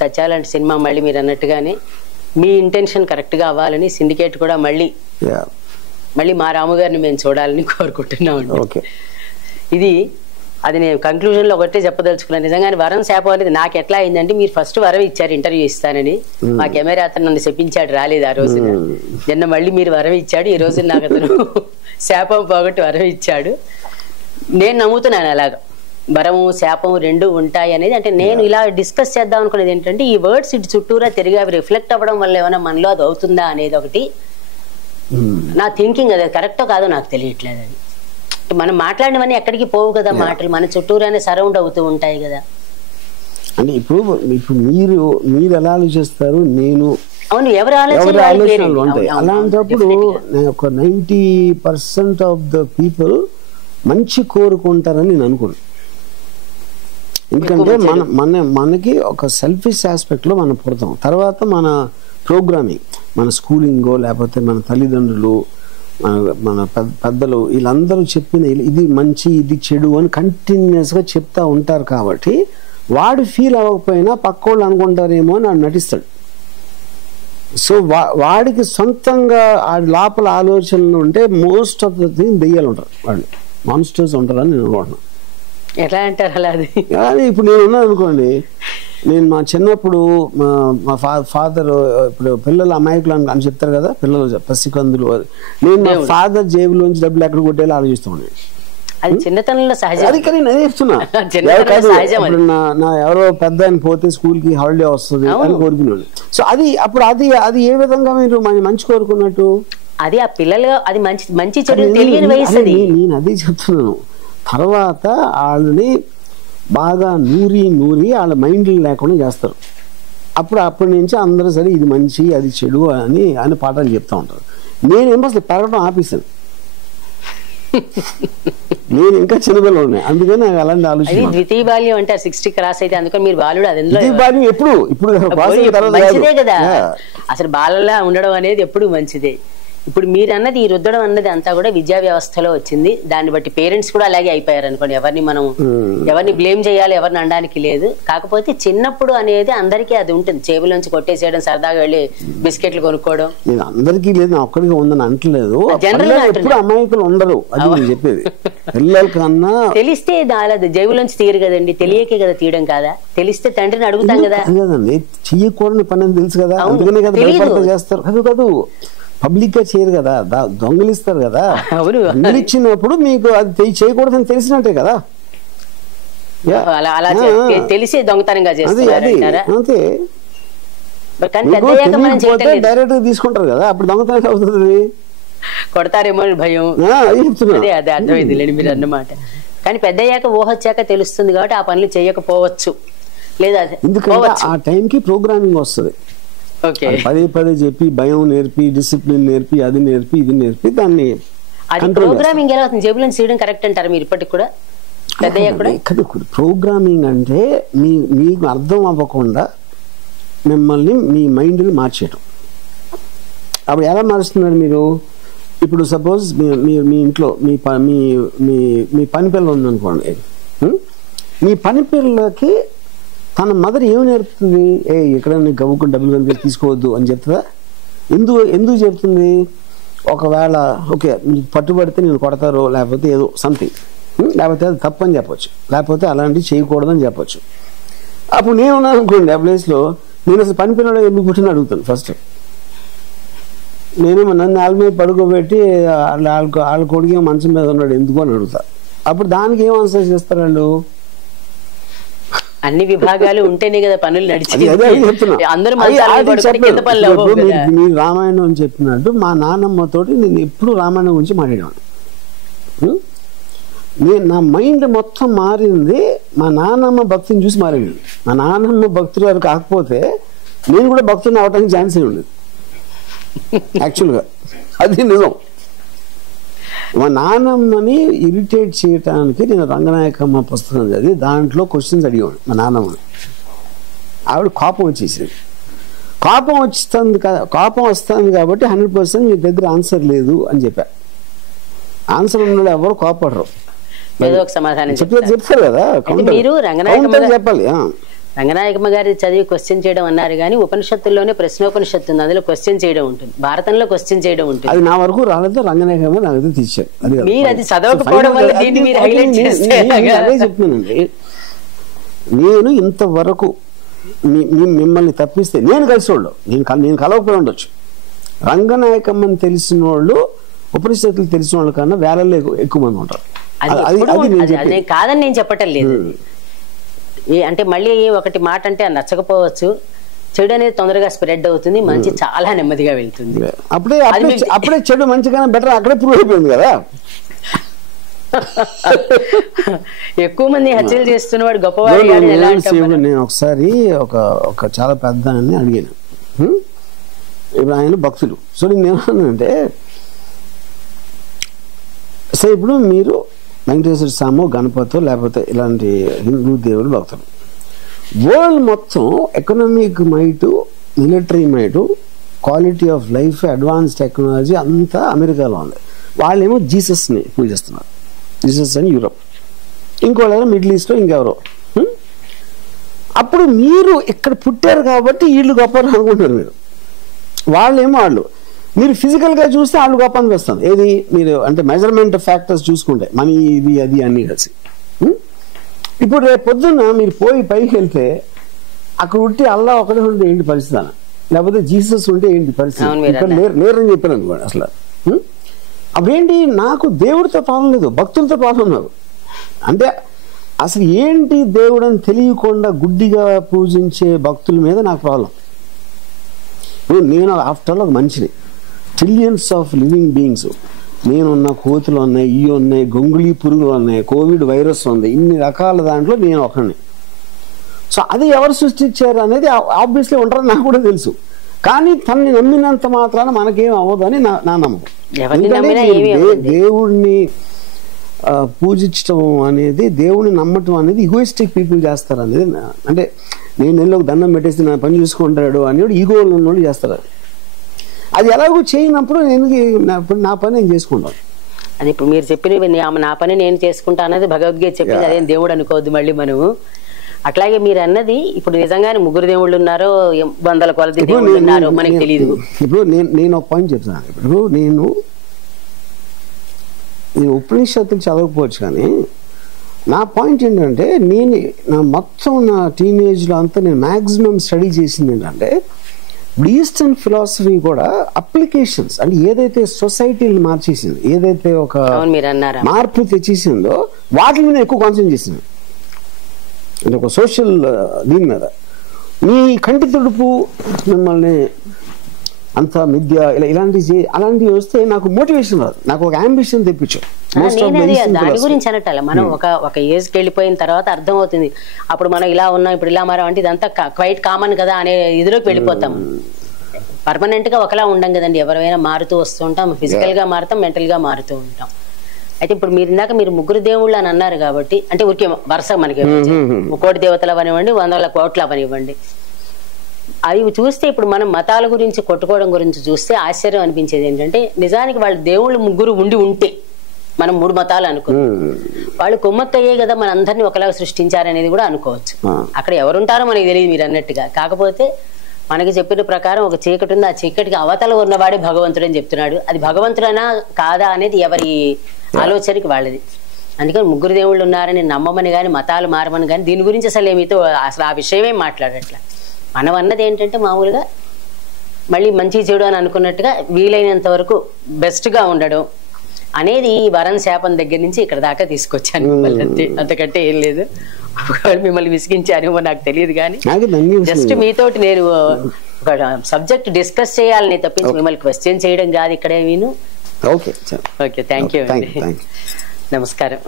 సత్య లాంటి సినిమా మళ్ళీ మీరు అన్నట్టుగానే మీ ఇంటెన్షన్ కరెక్ట్ గా అవ్వాలని, సిండికేట్ కూడా మళ్ళీ మా రాము గారిని మేము చూడాలని కోరుకుంటున్నామండి. ఇది అది నేను కంక్లూజన్ లో ఒకటే చెప్పదలుచుకున్నాను. నిజంగానే వరం శాపం అనేది నాకు ఎట్లా అయిందంటే, మీరు ఫస్ట్ వరం ఇచ్చారు ఇంటర్వ్యూ ఇస్తానని, మా కెమెరా అతను నన్ను చెప్పించాడు, రాలేదు ఆ రోజున. నిన్న మళ్ళీ మీరు వరం ఇచ్చాడు, ఈ రోజు నాకు అతను శాపం పోగొట్టి వరం ఇచ్చాడు. నేను నమ్ముతున్నాను అలాగా వరము శాపం రెండు ఉంటాయి అనేది. అంటే నేను ఇలా డిస్కస్ చేద్దాం అనుకునేది ఏంటంటే, ఈ వర్డ్స్ ఇటు చుట్టూరా తిరిగి అవి రిఫ్లెక్ట్ అవ్వడం వల్ల ఏమైనా మనలో అది అవుతుందా అనేది ఒకటి నా థింకింగ్. అది కరెక్టో కాదో నాకు తెలియట్లేదు. అది మనం మాట్లాడినవన్నీ ఎక్కడికి పోవు కదా, మాటలు మన చుట్టూరానే సరౌండ్ అవుతూ ఉంటాయి కదా. అంటే ఇప్పుడు మీరు ఎలా ఆలోచిస్తారు, నేను అవును ఎవరు ఆలోచనలు ఉంటాయి. అలాంటప్పుడు ఒక 90% ఆఫ్ ద పీపుల్ మంచి కోరుకుంటారని నేను అనుకోను. ఎందుకంటే మనకి ఒక సెల్ఫిష్ ఆస్పెక్ట్ లో మనం పుడతాం. తర్వాత మన ప్రోగ్రామింగ్, మన స్కూలింగో లేకపోతే మన తల్లిదండ్రులు, మన పెద్దలు వీళ్ళందరూ చెప్పిన ఇది మంచి ఇది చెడు అని కంటిన్యూస్ గా చెప్తా ఉంటారు. కాబట్టి వాడు ఫీల్ అవ్వకపోయినా పక్కోళ్ళు అనుకుంటారేమో అని వాడు నటిస్తాడు. సో వాడికి సొంతంగా ఆ లోపల ఆలోచనలు ఉంటే మోస్ట్ ఆఫ్ ద థింగ్ దెయ్యాలు ఉంటారు, వాళ్ళు మాన్స్టర్స్ ఉంటారని నేను అనుకుంటున్నాను. ఎట్లా అంటారు అలా? అది ఇప్పుడు నేను ఉన్నాను అనుకోండి, నేను మా చిన్నప్పుడు మా ఫాదర్, ఇప్పుడు పిల్లలు అమాయకులు అని చెప్తారు కదా, పిల్లలు పసికందులు, నేను మా ఫాదర్ జేబులోంచి డబ్బులు ఎక్కడ కొట్టేలా ఆలోచిస్తూ ఉన్నాను. అది చిన్నతనంలో సహజం. అది కానీ నేను చెప్తున్నా, నా ఎవరో పెద్ద ఆయన పోతే స్కూల్ కి హాలిడే వస్తుంది అని కోరుకున్నాను. సో అది ఏ విధంగా మీరు మంచి కోరుకున్నట్టు, అది ఆ పిల్లలు అది మంచి చెడు తెలియని వయసు. నేను అదే చెప్తున్నాను. తర్వాత వాళ్ళని బాగా నూరి వాళ్ళ మైండ్ లేకుండా చేస్తారు. అప్పటి నుంచి అందరూ సరే ఇది మంచి అది చెడు అని పాఠాలు చెప్తా ఉంటారు. నేనేమో అసలు పెరగడం ఆపేసాను. నేను ఇంకా చిన్నపిల్లలు ఉన్నాయి, అందుకని నాకు అలాంటి ఆలోచన. ద్వితీయ బాల్యం అంటే 60 క్రాస్ అయితే అందుకని మీరు బాలుడు. అది బాల్యం ఎప్పుడు మంచిదే కదా, అసలు బాలలా ఉండడం అనేది ఎప్పుడు మంచిదే. ఇప్పుడు మీరు అన్నది ఈ రుద్దడం అన్నది అంతా కూడా విద్యా వ్యవస్థలో వచ్చింది. దాన్ని బట్టి పేరెంట్స్ కూడా అలాగే అయిపోయారు అనుకోండి. ఎవరిని బ్లేమ్ చేయాలి, ఎవరిని అనడానికి లేదు. కాకపోతే చిన్నప్పుడు అనేది అందరికీ అది ఉంటుంది, చేబులోంచి కొట్టేసేయడం, సరదాగా వెళ్ళి బిస్కెట్లు కొనుక్కోవడం. అందరికీ లేదు, ఒక్కడికి ఉందని అంటలేదు. జనరల్ అమాయకులు ఉండరు, అది నేను చెప్పేది. పిల్లల కన్నా తెలిస్తే జేబులోంచి తీయరు కదండి, తెలియకే కదా తీయడం. కాదా తెలిస్తే తండ్రిని అడుగుతాం కదా. కదండి, చెయ్యకూడని పని అని తెలుసు కదా, అందుకనే కదా చేస్తారు. కాదు పబ్లిక్ గా చేయరు కదా, దొంగలిస్తారు కదా. దొంగలిచ్చినప్పుడు మీకు అది చేయకూడదని తెలిసినట్టే కదా, తెలిసి దొంగతనంగా అంతే. డైరెక్ట్ గా తీసుకుంటారు కదా, అప్పుడు దొంగతనం అవుతుంది, కొడతారేమో భయం. అదే అర్థమైంది లేండి మీరు అన్నమాట. కానీ పెద్ద అయ్యాక ఊహొచ్చాక తెలుస్తుంది కాబట్టి ఆ పనులు చేయకపోవచ్చు, లేదా ఎందుకంటే ఆ టైంకి ప్రోగ్రామింగ్ వస్తుంది. పదే చెప్పి భయం నేర్పి, డిసిప్లిన్ నేర్పి, అది నేర్పి, ఇది నేర్పి దాన్ని ప్రోగ్రామింగ్ ఎలా అవుతుంది. జేబులను చేయడం కరెక్ట్ అంటారు మీరు ఇప్పటికి కూడా? ప్రోగ్రామింగ్ అంటే మీకు అర్థం అవ్వకుండా మిమ్మల్ని మీ మైండ్ని మార్చేయటం. అప్పుడు ఎలా మారుస్తున్నారు మీరు? ఇప్పుడు సపోజ్ మీ ఇంట్లో మీ పని పిల్ల ఉందనుకోండి, మీ పని పిల్లకి తన మదర్ ఏమి నేర్పుతుంది? ఎక్కడ గవ్వుకుని డబ్బులు కనుక తీసుకోవద్దు అని చెప్తుందా? ఎందుకు చెప్తుంది? ఒకవేళ ఓకే పట్టుబడితే నేను కొడతారో, లేకపోతే ఏదో సంథింగ్, లేకపోతే అది తప్పని చెప్పొచ్చు, లేకపోతే అలాంటివి చేయకూడదని చెప్పొచ్చు. అప్పుడు నేనున్నాను అనుకోండి ఆ ప్లేస్లో, నేను అసలు పని పిల్లలు ఎందుకు పుట్టిన అడుగుతాను ఫస్ట్. నేనేమో నన్ను వాళ్ళ మీద పడుకోబెట్టి వాళ్ళ కొడుకు మంచం మీద ఉన్నాడు ఎందుకు అని అడుగుతా. అప్పుడు దానికి ఏం ఆన్సర్ చేస్తారు వాళ్ళు? అన్ని విభాగాలు ఉంటేనే కదా పనులు నడిచి. మీరు రామాయణం అని చెప్పినట్టు మా నాన్నమ్మతోటి నేను ఎప్పుడు రామాయణం గురించి మాట్లాడేవాడు. నా మైండ్ మొత్తం మారింది మా నాన్నమ్మ భక్తిని చూసి మారింది. మా నాన్నమ్మ భక్తులు కాకపోతే నేను కూడా భక్తుని అవడానికి ఛాన్స్ ఉండేది యాక్చువల్గా. అది నిజం. మా నాన్నమ్మని ఇరిటేట్ చేయటానికి నేను రంగనాయకమ్మ పుస్తకం చదివి దాంట్లో క్వశ్చన్స్ అడిగాడు మా నాన్నమ్మని. ఆవిడ కోపం వచ్చేసింది. కోపం వస్తుంది కాబట్టి 100% మీ దగ్గర ఆన్సర్ లేదు అని చెప్పా. ఆన్సర్ ఉన్నాడు ఎవరు కోపడరు, ఏదో ఒక సమాధానం చెప్తారు కదా, చెప్పాలి. రంగనాయకమ్మ గారి చదివి క్వశ్చన్ చేయడం అన్నారు కానీ ఉపనిషత్తుల్లోనే ప్రశ్నోపనిషత్తు ఉంది, అందులో క్వశ్చన్ చేయడం ఉంటుంది, భారతంలో క్వశ్చన్ చేయడం ఉంటుంది. అది నా వరకు రాలేదు, రంగనాయకమ్మ నాకు తీర్చారు. మీరు అది చదవకపోవడం వల్ల దీన్ని మీరు హైలైట్ చేస్తే అదే చెప్తున్నానండి. నేను ఇంతవరకు మిమ్మల్ని తప్పిస్తే నేను కలిసి వాళ్ళు నేను కలవకపోయి ఉండొచ్చు. రంగనాయకమ్మని తెలిసిన వాళ్ళు ఉపనిషత్తులు తెలిసిన వాళ్ళ కన్నా వేలల్లో ఎక్కువ మంది ఉంటారు. అది కాదని నేను చెప్పటం లేదు. అంటే మళ్ళీ ఒకటి మాట అంటే నచ్చకపోవచ్చు, చెడు అనేది తొందరగా స్ప్రెడ్ అవుతుంది, మంచి చాలా నెమ్మదిగా వెళ్తుంది. అప్పుడే చెడు మంచిగానే బెటర్ అక్కడే ప్రూవ్ అయిపోయింది కదా. ఎక్కువ మంది హత్యలు చేస్తున్నవాడు గొప్పవాడు. నేను ఒకసారి ఒక చాలా పెద్ద అని అడిగాను. ఇప్పుడు ఆయన భక్తులు. సో నేను ఏమన్నానంటే, సో ఇప్పుడు మీరు వెంకటేశ్వర స్వామి, గణపతి, లేకపోతే ఇలాంటి హిందూ దేవుడు భక్తులు, వరల్డ్ మొత్తం economic might, military might, quality of life, advance technology అంతా అమెరికాలో ఉంది. వాళ్ళేమో జీసస్ని పూజిస్తున్నారు, జీసస్ అని యూరోప్, ఇంకోళ్ళేమో మిడిల్ ఈస్ట్లో ఇంకెవరో. అప్పుడు మీరు ఇక్కడ పుట్టారు కాబట్టి వీళ్ళు గొప్ప అనుకుంటారు మీరు. వాళ్ళు మీరు ఫిజికల్గా చూస్తే వాళ్ళు గొప్ప అనిపిస్తుంది. ఏది మీరు అంటే మెజర్మెంట్ ఫ్యాక్టర్స్ చూసుకుంటే మనీ, ఇది అది అన్నీ కలిసి. ఇప్పుడు రేపు పొద్దున్న మీరు పోయి పైకి వెళ్తే అక్కడ ఉంటే అల్లా ఒకటే ఉంటే ఏంటి పరిస్థితి, లేకపోతే జీసస్ ఉంటే ఏంటి పరిస్థితి, ఇక్కడ లేరని చెప్పాను అనుకోండి. అసలు అవేంటి, నాకు దేవుడితో ప్రాబ్లం లేదు, భక్తులతో ప్రాబ్లం నాకు. అంటే అసలు ఏంటి దేవుడు అని తెలియకుండా గుడ్డిగా పూజించే భక్తుల మీద నాకు ప్రాబ్లం. నేను ఆఫ్టర్ ఆల్ ఒక మనిషిని, ట్రిలియన్స్ ఆఫ్ లివింగ్ బీయింగ్స్, నేనున్న కోతులు ఉన్నాయి, ఇవి ఉన్నాయి, గొంగుళీ పురుగులు ఉన్నాయి, కోవిడ్ వైరస్ ఉంది, ఇన్ని రకాల దాంట్లో నేను ఒకరిని. సో అది ఎవరు సృష్టించారు అనేది ఆబ్వియస్లీ ఉంటారని నాకు కూడా తెలుసు. కానీ తనని నమ్మినంత మాత్రాన మనకేం అవ్వదు అని నా నమ్మకం. దేవుడిని పూజించడం అనేది, దేవుడిని నమ్మటం అనేది ఈగోయిస్టిక్ పీపుల్ చేస్తారు అనేది. అంటే నేను నెలలో దండం పెట్టేసి నా పని చూసుకుంటాడు అని ఈగోలు ఉన్నోళ్ళు చేస్తారు. అది ఎలాగో చేయనప్పుడు నా పని నేను చేసుకుంటాను. అది ఇప్పుడు మీరు చెప్పిన నా పని నేను చేసుకుంటా అనేది భగవద్గీత చెప్పింది, అదేం దేవుడు అనుకోవద్దు మళ్ళీ మనము. అట్లాగే మీరు అన్నది ఇప్పుడు నిజంగానే ముగ్గురు దేవుళ్ళు ఉన్నారో, వందల కొలది దేవుళ్ళు ఉన్నారో మనకి తెలియదు. ఇప్పుడు నేను ఒక పాయింట్ చెప్తాను. ఇప్పుడు నేను ఉపనిషత్తులు చదవకపోవచ్చు, కానీ నా పాయింట్ ఏంటంటే, నా మొత్తం నా టీనేజ్లో అంతా నేను మ్యాక్సిమం స్టడీ చేసింది ఏంటంటే, ఇప్పుడు ఈస్టర్న్ ఫిలాసఫీ కూడా అప్లికేషన్స్, అంటే ఏదైతే సొసైటీని మార్చేసింది, ఏదైతే ఒక మార్పు తెచ్చేసిందో వాటి మీద ఎక్కువ కాన్సన్ట్రేట్ చేసింది. అంటే ఒక సోషల్ దీని మీద. మీ కంటి తుడుపు మిమ్మల్ని అంత మిథ్య అలాంటివి వస్తే నాకు మోటివేషన్ రాదు, నాకు ఒక అంబిషన్ తెప్పించు. దాని గురించి అనట్టాలి, మనం ఒక ఏజ్కి వెళ్ళిపోయిన తర్వాత అర్థం అవుతుంది, అప్పుడు మనం ఇలా ఉన్నాం, ఇప్పుడు ఇలా మారాం అంటే ఇదంతా క్వైట్ కామన్ కదా అనే ఇదిలోకి వెళ్ళిపోతాం. పర్మనెంట్ గా ఒకలా ఉండం కదండి, ఎవరైనా మారుతూ వస్తూ ఉంటాం, ఫిజికల్ గా మారుతాం, మెంటల్ గా మారుతూ ఉంటాం. అయితే ఇప్పుడు మీరు ముగ్గురు దేవుళ్ళు అని అన్నారు కాబట్టి, అంటే ఊరికే వరుస మనకి కోటి దేవతలు అవనివ్వండి, 100 కోట్లు అవనివ్వండి, అవి చూస్తే ఇప్పుడు మనం మతాల గురించి కొట్టుకోవడం గురించి చూస్తే ఆశ్చర్యం అనిపించేది ఏంటంటే, నిజానికి వాళ్ళు దేవుళ్ళు ముగ్గురు ఉంటే మనం 3 మతాలు అనుకున్నాం, వాళ్ళు కొమ్మత్తయ్యే కదా మన అందరినీ ఒకలాగా సృష్టించారనేది కూడా అనుకోవచ్చు. అక్కడ ఎవరుంటారో మనకి తెలియదు మీరు అన్నట్టుగా. కాకపోతే మనకి చెప్పిన ప్రకారం ఒక చీకటి ఉంది, ఆ చీకటికి అవతల ఉన్నవాడే భగవంతుడు అని చెప్తున్నాడు. అది భగవంతుడనా కాదా అనేది ఎవరి ఆలోచనకి వాళ్ళది. అందుకని ముగ్గురు దేవుళ్ళు ఉన్నారని నమ్మమని కానీ, మతాలు మారమని కానీ, దీని గురించి అసలు ఆ విషయమే మాట్లాడట్లా. మనం అన్నది ఏంటంటే, మామూలుగా మళ్ళీ మంచి చెడు అని అనుకున్నట్టుగా వీలైనంత వరకు బెస్ట్గా ఉండడం అనేది ఈ వరం శాపం దగ్గర నుంచి ఇక్కడ దాకా తీసుకొచ్చాను మిమ్మల్ని, అంతే, అంతకంటే ఏం లేదు. మిమ్మల్ని విసిగించానేమో నాకు తెలియదు, కానీ జస్ట్ మీతోటి నేను ఒక సబ్జెక్ట్ డిస్కస్ చేయాలని తప్పించి మిమ్మల్ని క్వశ్చన్ చేయడం కాదు ఇక్కడ. ఓకే, థ్యాంక్ యూ అండి, నమస్కారం.